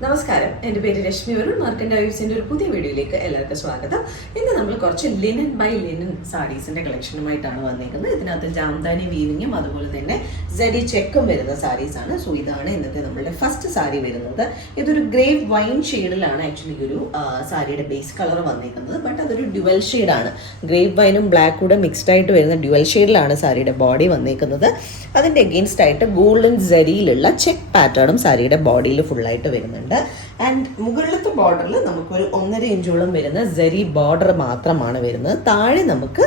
നമസ്കാരം, എൻ്റെ പേര് രശ്മി വരുൺ. മാർക്കൻഡ് ഹൗസിൻ്റെ ഒരു പുതിയ വീഡിയോയിലേക്ക് എല്ലാവർക്കും സ്വാഗതം. ഇന്ന് നമ്മൾ കുറച്ച് ലിനൻ ബൈ ലിനൻ സാരീസിൻ്റെ കളക്ഷനുമായിട്ടാണ് വന്നിരിക്കുന്നത്. ഇതിനകത്ത് ജാംദാനി വീവിങ്ങും അതുപോലെ തന്നെ ജരി ചെക്കും വരുന്ന സാരീസാണ്. സോ ഇതാണ് ഇന്നത്തെ നമ്മളുടെ ഫസ്റ്റ് സാരി വരുന്നത്. ഇതൊരു ഗ്രേപ്പ് വൈൻ ഷെയ്ഡിലാണ് ആക്ച്വലി ഒരു സാരിയുടെ ബേസ് കളർ വന്നിരിക്കുന്നത്. ബട്ട് അതൊരു ഡ്യുവൽ ഷെയ്ഡാണ്. ഗ്രേപ്പ് വൈനും ബ്ലാക്ക് കൂടെ മിക്സ്ഡ് ആയിട്ട് വരുന്ന ഡ്യുവൽ ഷെയ്ഡിലാണ് സാരിയുടെ ബോഡി വന്നിരിക്കുന്നത്. അതിൻ്റെ എഗെയിൻസ്റ്റ് ആയിട്ട് ഗോൾഡൻ ജരിയിലുള്ള ചെക്ക് പാറ്റേണും സാരിയുടെ ബോഡിയിൽ ഫുള്ളായിട്ട് വരുന്നുണ്ട്. ആൻഡ് മുകളിലത്തെ ബോർഡറിൽ നമുക്കൊരു 1.5 ഇഞ്ചോളം വരുന്ന ജരി ബോർഡർ മാത്രമാണ് വരുന്നത്. താഴെ നമുക്ക്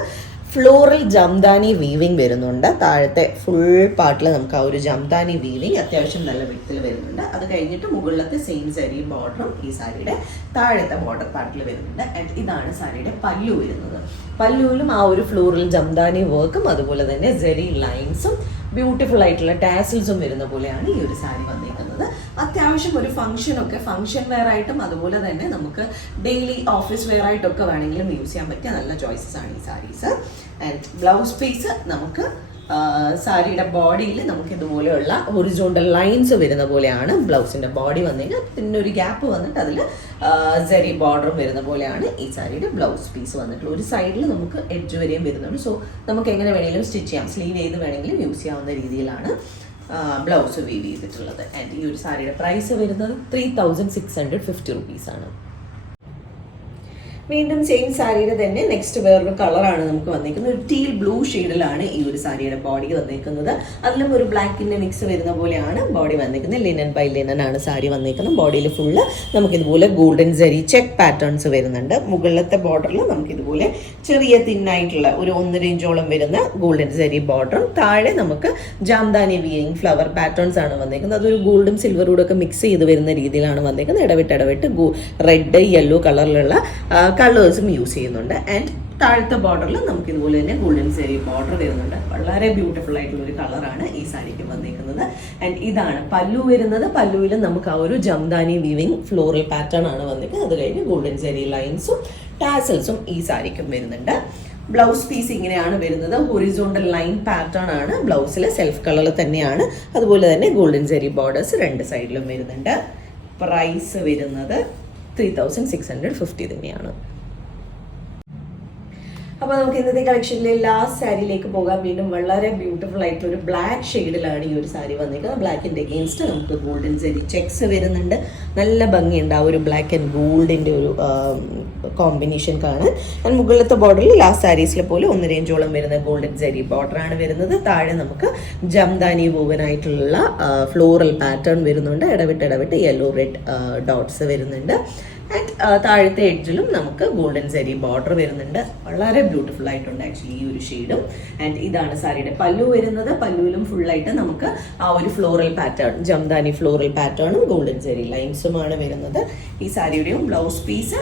ഫ്ലോറൽ ജംദാനി വീവിങ് വരുന്നുണ്ട്. താഴത്തെ ഫുൾ പാർട്ടിൽ നമുക്ക് ആ ഒരു ജംദാനി വീവിങ് അത്യാവശ്യം നല്ല വിധത്തിൽ വരുന്നുണ്ട്. അത് കഴിഞ്ഞിട്ട് മുകളിലത്തെ സെയിം ജരി ബോർഡറും ഈ സാരിയുടെ താഴത്തെ ബോർഡർ പാർട്ടിൽ വരുന്നുണ്ട്. ആൻഡ് ഇതാണ് സാരിയുടെ പല്ലു വരുന്നത്. പല്ലുവിലും ആ ഒരു ഫ്ലോറൽ ജംദാനി വർക്കും അതുപോലെ തന്നെ ജരി ലൈൻസും ബ്യൂട്ടിഫുൾ ആയിട്ടുള്ള ടാസിൽസും വരുന്ന പോലെയാണ് ഈ ഒരു സാരി വന്നിരിക്കുന്നത്. അത്യാവശ്യം ഒരു ഫംഗ്ഷൻ വെയർ ആയിട്ടും അതുപോലെ തന്നെ നമുക്ക് ഡെയിലി ഓഫീസ് വെയർ ആയിട്ടൊക്കെ വേണമെങ്കിലും യൂസ് ചെയ്യാൻ പറ്റിയ നല്ല ചോയ്സസ് ആണ് ഈ സാരീസ്. ആൻഡ് ബ്ലൗസ് പീസ് നമുക്ക് സാരിയുടെ ബോഡിയിൽ നമുക്ക് ഇതുപോലെയുള്ള ഹൊറിസോണ്ടൽ ലൈൻസ് വരുന്ന പോലെയാണ് ബ്ലൗസിൻ്റെ ബോഡി വന്നതിന്. പിന്നെ ഒരു ഗ്യാപ്പ് വന്നിട്ട് അതിൽ ജരി ബോർഡറും വരുന്ന പോലെയാണ് ഈ സാരിയുടെ ബ്ലൗസ് പീസ് വന്നിട്ടുള്ളത്. ഒരു സൈഡിൽ നമുക്ക് എഡ്ജ് വരെയും വരുന്നുണ്ട്. സോ നമുക്ക് എങ്ങനെ വേണമെങ്കിലും സ്റ്റിച്ച് ചെയ്യാം, സ്ലീവ് ചെയ്ത് വേണമെങ്കിലും യൂസ് ചെയ്യാവുന്ന രീതിയിലാണ് ബ്ലൗസ് വീവ് ചെയ്തിട്ടുള്ളത്. ആൻഡ് ഈ ഒരു സാരിയുടെ പ്രൈസ് വരുന്നത് 3650 റുപ്പീസാണ്. വീണ്ടും സെയിം സാരിയുടെ തന്നെ നെക്സ്റ്റ് വേറൊരു കളറാണ് നമുക്ക് വന്നിരിക്കുന്നത്. ഒരു ടീൽ ബ്ലൂ ഷെയ്ഡിലാണ് ഈ ഒരു സാരിയുടെ ബോഡി വന്നിരിക്കുന്നത്. അതിലും ഒരു ബ്ലാക്കിൻ്റെ മിക്സ് വരുന്ന പോലെയാണ് ബോഡി വന്നിരിക്കുന്നത്. ലിനൻ ബൈ ലിനൻ ആണ് സാരി വന്നിരിക്കുന്നത്. ബോഡിയിൽ ഫുള്ള് നമുക്കിതുപോലെ ഗോൾഡൻ ജരി ചെക്ക് പാറ്റേൺസ് വരുന്നുണ്ട്. മുകളിലത്തെ ബോർഡറിൽ നമുക്കിതുപോലെ ചെറിയ തിന്നായിട്ടുള്ള ഒരു 1.5 ഇഞ്ചോളം വരുന്ന ഗോൾഡൻ ജരി ബോർഡറും താഴെ നമുക്ക് ജാംദാനി വീവിങ് ഫ്ലവർ പാറ്റേൺസ് ആണ് വന്നിരിക്കുന്നത്. അതൊരു ഗോൾഡും സിൽവറൂടെ ഒക്കെ മിക്സ് ചെയ്ത് വരുന്ന രീതിയിലാണ് വന്നിരിക്കുന്നത്. ഇടവിട്ട് റെഡ് യെല്ലോ കളറിലുള്ള കളേഴ്സും യൂസ് ചെയ്യുന്നുണ്ട്. ആൻഡ് താഴത്തെ ബോർഡറിൽ നമുക്ക് ഇതുപോലെ തന്നെ ഗോൾഡൻ ജരി ബോർഡർ വരുന്നുണ്ട്. വളരെ ബ്യൂട്ടിഫുൾ ആയിട്ടുള്ള ഒരു കളറാണ് ഈ സാരിക്ക് വന്നിരിക്കുന്നത്. ആൻഡ് ഇതാണ് പല്ലു വരുന്നത്. പല്ലുവിൽ നമുക്ക് ആ ഒരു ജംദാനി വീവിങ് ഫ്ലോറൽ പാറ്റേൺ ആണ് വന്നിരിക്കുന്നത്. അത് കഴിഞ്ഞ് ഗോൾഡൻ ജരി ലൈൻസും ടാസൽസും ഈ സാരിക്കും വരുന്നുണ്ട്. ബ്ലൗസ് പീസ് ഇങ്ങനെയാണ് വരുന്നത്. ഹൊറിസോണ്ടൽ ലൈൻ പാറ്റേൺ ആണ് ബ്ലൗസിൽ, സെൽഫ് കളറിൽ തന്നെയാണ്. അതുപോലെ തന്നെ ഗോൾഡൻ ജരി ബോർഡേഴ്സ് രണ്ട് സൈഡിലും വരുന്നുണ്ട്. പ്രൈസ് വരുന്നത് 3650 തന്നെയാണ്. അപ്പോൾ നമുക്ക് ഇന്നത്തെ കളക്ഷനിലെ ലാസ്റ്റ് സാരിയിലേക്ക് പോകാം. വീണ്ടും വളരെ ബ്യൂട്ടിഫുൾ ആയിട്ടുള്ള ഒരു ബ്ലാക്ക് ഷെയ്ഡിലാണ് ഈ ഒരു സാരി വന്നിരിക്കുന്നത്. ബ്ലാക്കിൻ്റെ എഗെയിൻസ്റ്റ് നമുക്ക് ഗോൾഡൻ ജരി ചെക്സ് വരുന്നുണ്ട്. നല്ല ഭംഗിയുണ്ട് ആ ഒരു ബ്ലാക്ക് ആൻഡ് ഗോൾഡിൻ്റെ ഒരു കോമ്പിനേഷൻ കാണാൻ. ആൻഡ് മുകളിലത്തെ ബോർഡറിൽ ലാസ്റ്റ് സാരീസിലെ പോലെ 1.5 ഇഞ്ചോളം വരുന്ന ഗോൾഡൻ ജരി ബോർഡറാണ് വരുന്നത്. താഴെ നമുക്ക് ജംദാനി വൂവനായിട്ടുള്ള ഫ്ലോറൽ പാറ്റേൺ വരുന്നുണ്ട്. ഇടവിട്ട് യെല്ലോ റെഡ് ഡോട്ട്സ് വരുന്നുണ്ട്. ആൻഡ് താഴത്തെ എഡ്ജിലും നമുക്ക് ഗോൾഡൻ ജരി ബോർഡർ വരുന്നുണ്ട്. വളരെ ബ്യൂട്ടിഫുൾ ആയിട്ടുണ്ട് ആക്ച്വലി ഈ ഒരു ഷെയ്ഡും. ആൻഡ് ഇതാണ് സാരിയുടെ പല്ലു വരുന്നത്. പല്ലുവിലും ഫുള്ളായിട്ട് നമുക്ക് ആ ഒരു ഫ്ലോറൽ പാറ്റേൺ, ജംദാനി ഫ്ലോറൽ പാറ്റേണും ഗോൾഡൻ ജരി ലൈൻസുമാണ് വരുന്നത്. ഈ സാരിയുടെയും ബ്ലൗസ് പീസ്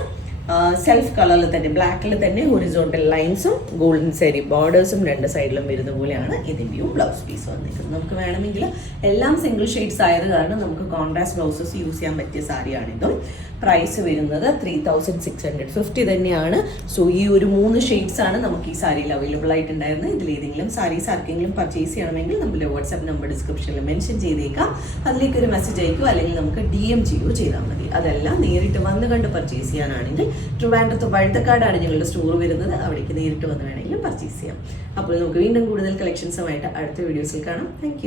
സെൽഫ് കളറിൽ തന്നെ ബ്ലാക്കിൽ തന്നെ ഹൊറിസോണ്ടൽ ലൈൻസും ഗോൾഡൻ ജരി ബോർഡേഴ്സും രണ്ട് സൈഡിലും വരുന്ന പോലെയാണ് ഇതിൻ്റെയും ബ്ലൗസ് പീസ് വന്നിരിക്കുന്നത്. നമുക്ക് വേണമെങ്കിൽ എല്ലാം സിംഗിൾ ഷെയ്ഡ്സ് ആയത് കാരണം നമുക്ക് കോൺട്രാസ്റ്റ് ബ്ലൗസസ് യൂസ് ചെയ്യാൻ പറ്റിയ സാരിയാണിതും. പ്രൈസ് വരുന്നത് 3650 തന്നെയാണ്. സോ ഈ ഒരു 3 ഷെയ്ഡ്സ് ആണ് നമുക്ക് ഈ സാരിയിൽ അവൈലബിൾ ആയിട്ടുണ്ടായിരുന്നത്. ഇതിലേതെങ്കിലും സാരീസ് ആർക്കെങ്കിലും പർച്ചേസ് ചെയ്യണമെങ്കിൽ നമ്മുടെ വാട്സ്ആപ്പ് നമ്പർ ഡിസ്ക്രിപ്ഷനിൽ മെൻഷൻ ചെയ്തേക്കാം. അതിലേക്ക് ഒരു മെസ്സേജ് അയക്കുകയോ അല്ലെങ്കിൽ നമുക്ക് DM ചെയ്യുകയോ ചെയ്താൽ മതി. അതെല്ലാം നേരിട്ട് വന്ന് കണ്ട് പർച്ചേസ് ചെയ്യാനാണെങ്കിൽ ട്രിവാൻഡ്രത്ത് വഴുതക്കാടാണ് ഞങ്ങളുടെ സ്റ്റോർ വരുന്നത്. അവിടേക്ക് നേരിട്ട് വന്ന് വേണമെങ്കിലും പർച്ചേസ് ചെയ്യാം. അപ്പോൾ നമുക്ക് വീണ്ടും കൂടുതൽ കളക്ഷൻസുമായിട്ട് അടുത്ത വീഡിയോസിൽ കാണാം. താങ്ക്